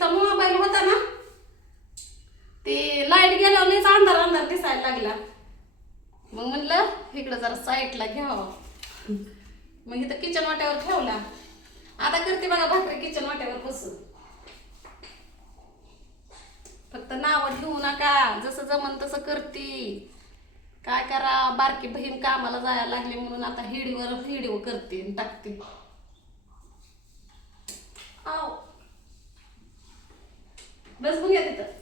इथं मोबाईल होता ना? ते लाइट गेल्यावर लयच अंधार अंधार दिसायला लागला. मग म्हणलं इकडं जरा साईडला घ्यावा. मग इथं किचन वाट्यावर ठेवला. आता करते बघा भाकरी किचन वाट्यावर बसून. फक्त नाव ठेवू नका. जसं जमन तसं करते. काय करा बारकी बहीण कामाला जायला लागली म्हणून आता हिडीवर हिडीव करते आणि टाकते. बस बघूया तिथं.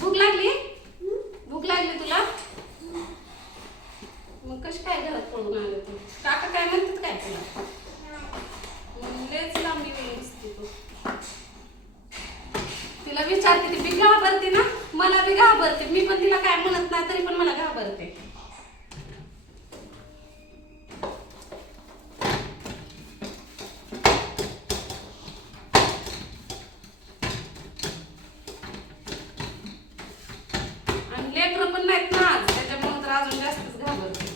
भूक लागली? भूक लागली तुला? मग कशी काय घरात पडून आलं तू? काका काय म्हणतात काय तुला मग लयच लांबी वेळी दिसते तू तिला विचारते ती मी घाबरते ना. मला बी घाबरते. मी पण तिला काय म्हणत नाही तरी पण मला घाबरते आणि लेकरं पण नाहीत ना आज त्याच्यामुळे तर अजून जास्तच घाबरते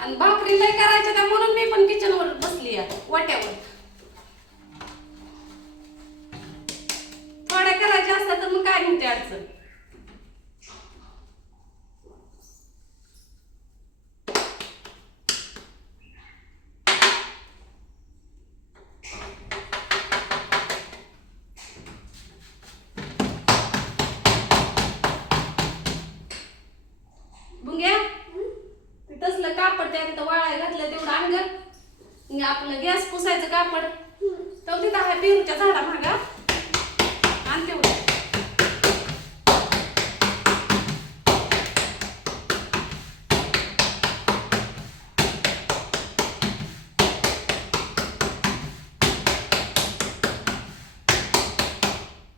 आणि भाकरी नाही करायच्या त्या म्हणून मी पण किचनवर बसली आहे वाट्यावर. थोड्या करायच्या असतात तर मग काय म्हणते अडचण बुंग्या ते तसलं कापड त्या तिथं वाळायला घातलं तेवढं अंग आणि आपलं गॅस पुसायचं कापड पेरूच्या झाडा मागा आणले होते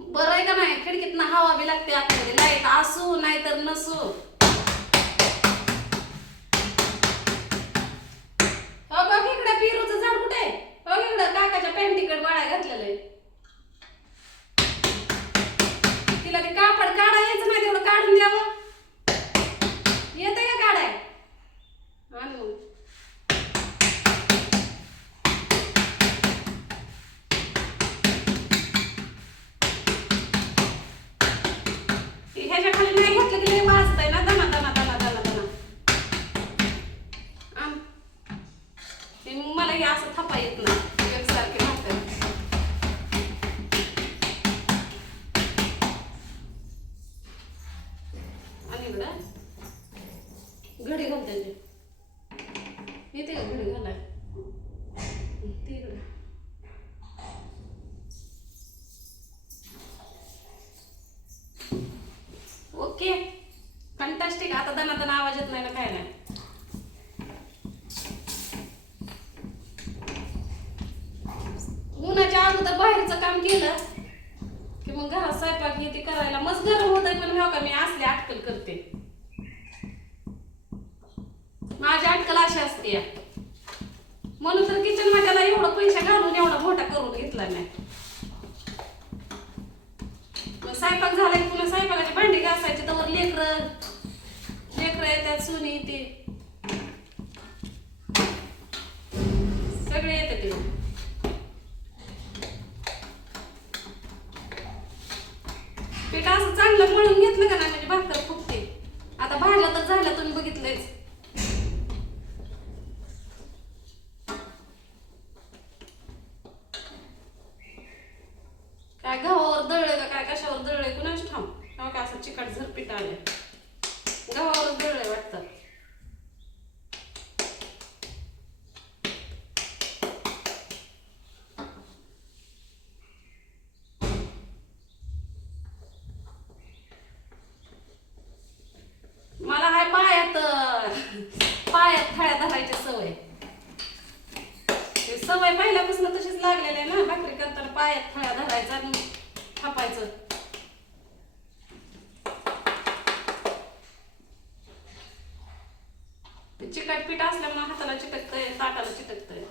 बरं आहे का नाही? खिडकीतनं हवा बी लागते आपल्याला. लाइट असू नाहीतर नसू हो बघ इकडे पेरूचं झाड कुठे आहे बघ इकडं काकाच्या पॅन्टीकडे वाळा घातलेलं आहे. तिला ते कापड काढा यायचं नाही तेवढं काढून द्यावं. येतं का काढाय? आण मग. ते ह्याच्या खाली नाही घातलं की लय ना दना दना दना दना दना मग मला हे असं थापा येत नाही. येते का घडी घालाय ते ओके. फंटास्टिक आता दना दना आवाज येत नाही ना काय नाही उन्हाच्या अगोदर बाहेरचं काम केलं की मग घरात स्वयंपाक हे ते करायला. मस्त गरम होत पण हो का मी असले अटकल करते. माझी अटकल अशी असते. म्हणून तर किचन वाट्याला एवढं पैसे घालून एवढा मोठा करून घेतला नाही स्वयंपाक झाला की पुन्हा स्वयंपाकाची भांडी घासायची तर लेकर लेकर येतात सुनी ते सगळे येतात ते पीठ असं चांगलं मळून घेतलं का नाही म्हणजे भाकर फुगते आता भाजला तर झालं तुम्ही बघितलंच काय गव्हावर दळले का काय कशावर दळले कुणाच ठाम तेव्हा काय असं चिकट झरपीट आले गव्हावरच दळले वाटतं मला हाय पायात पायात थाळ्या धरायची सवय. ते सवय पहिल्यापासून तशीच लागलेली आहे ना. भाकरी करताना पायात फळ्या धरायचा आणि थापायचं. चिकट पीठ असल्यामुळे हाताला चिटकतंय ताटाला चिटकतंय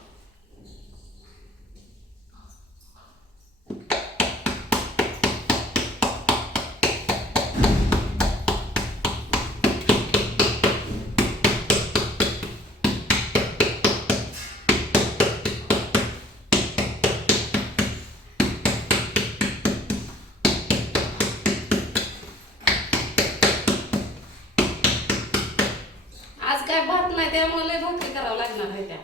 आज काय भात नाही त्यामुळे लय भाकरी करावं लागणार आहे त्या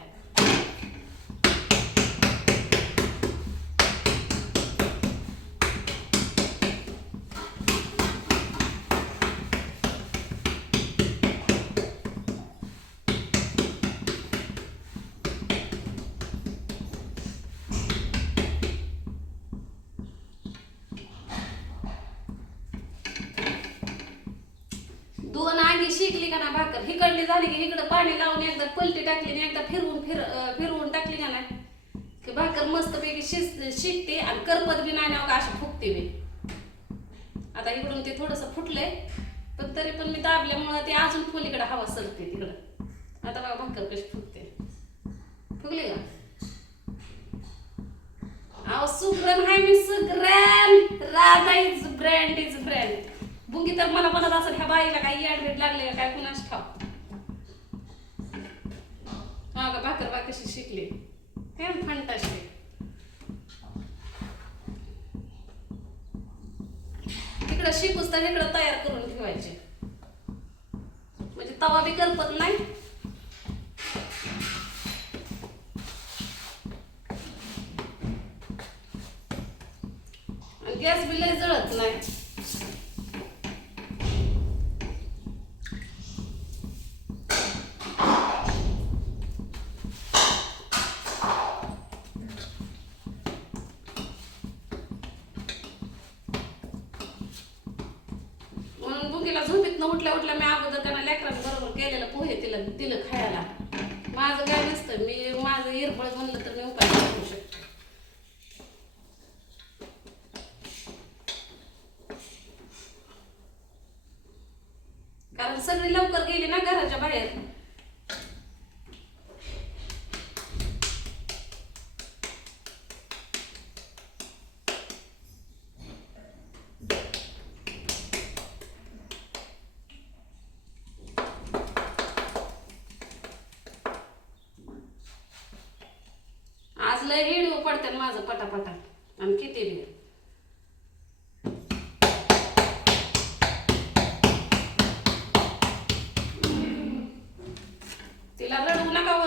दोन आगी का ना भाकर. हिकडली झाली की इकडं पाणी लावून एकदा पलटी टाकली आणि एकदा फिरवून फिर फिरवून टाकली का नाही? की भाकर मस्तपैकी शिज शिकते आणि करपत बी नाही ना हो का अशी फुगते मी आता इकडून ते थोडंसं फुटलंय पण तरी पण मी दाबल्यामुळं ते अजून फुलीकडे हवा सरते तिकडं. आता बघा भाकर कशी फुगते. फुगली का? अहो Sugran hi me Sugran. Radha is brand is brand. बुंगी तर मला म्हणत असेल ह्या बाईला काही ऍडमिट लागले काय कुणाच ठाव हा का भाकर बा कशी काय हे फंटास्टिक तिकडं शिकूच तर इकडं तयार करून ठेवायचे. म्हणजे तवा बी करपत नाही. गॅस बी लय जळत नाही. तिला बुकीला झोपीत न उठल्या उठल्या मी अगोदर त्यांना लेकरांबरोबर केलेलं पोहे तिला तिला खायला. माझं काय नसतं मी माझं इरबळ म्हणलं तर मी उपाय करू शकतो. कारण सगळी लवकर गेली ना घराच्या बाहेर आज लय व्हिडिओ माझं पटापटा. आणि किती बी तिला रडवू नका व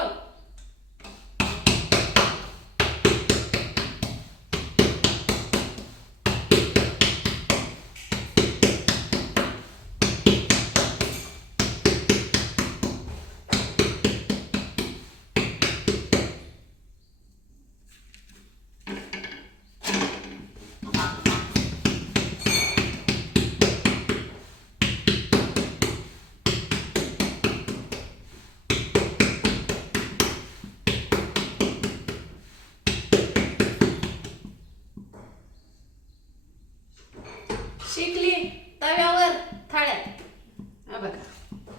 शिकली तव्यावर थाळ्यात हा बघा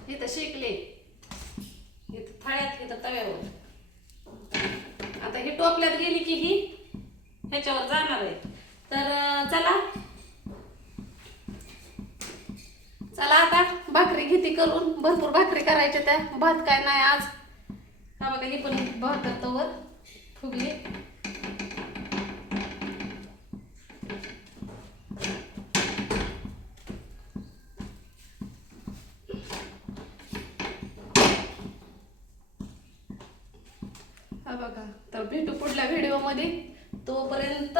इथं शिकली इथं थाळ्यात इथं तव्यावर आता ही टोपल्यात गेली की ही ह्याच्यावर जाणार आहे तर अं, चला चला आता भाकरी घेती करून. भरपूर भाकरी करायच्या त्या. भात काय नाही आज. हा बघा ही पण भाकर तवर फुगली. हा बघा तर भेटू पुढल्या व्हिडिओमध्ये तोपर्यंत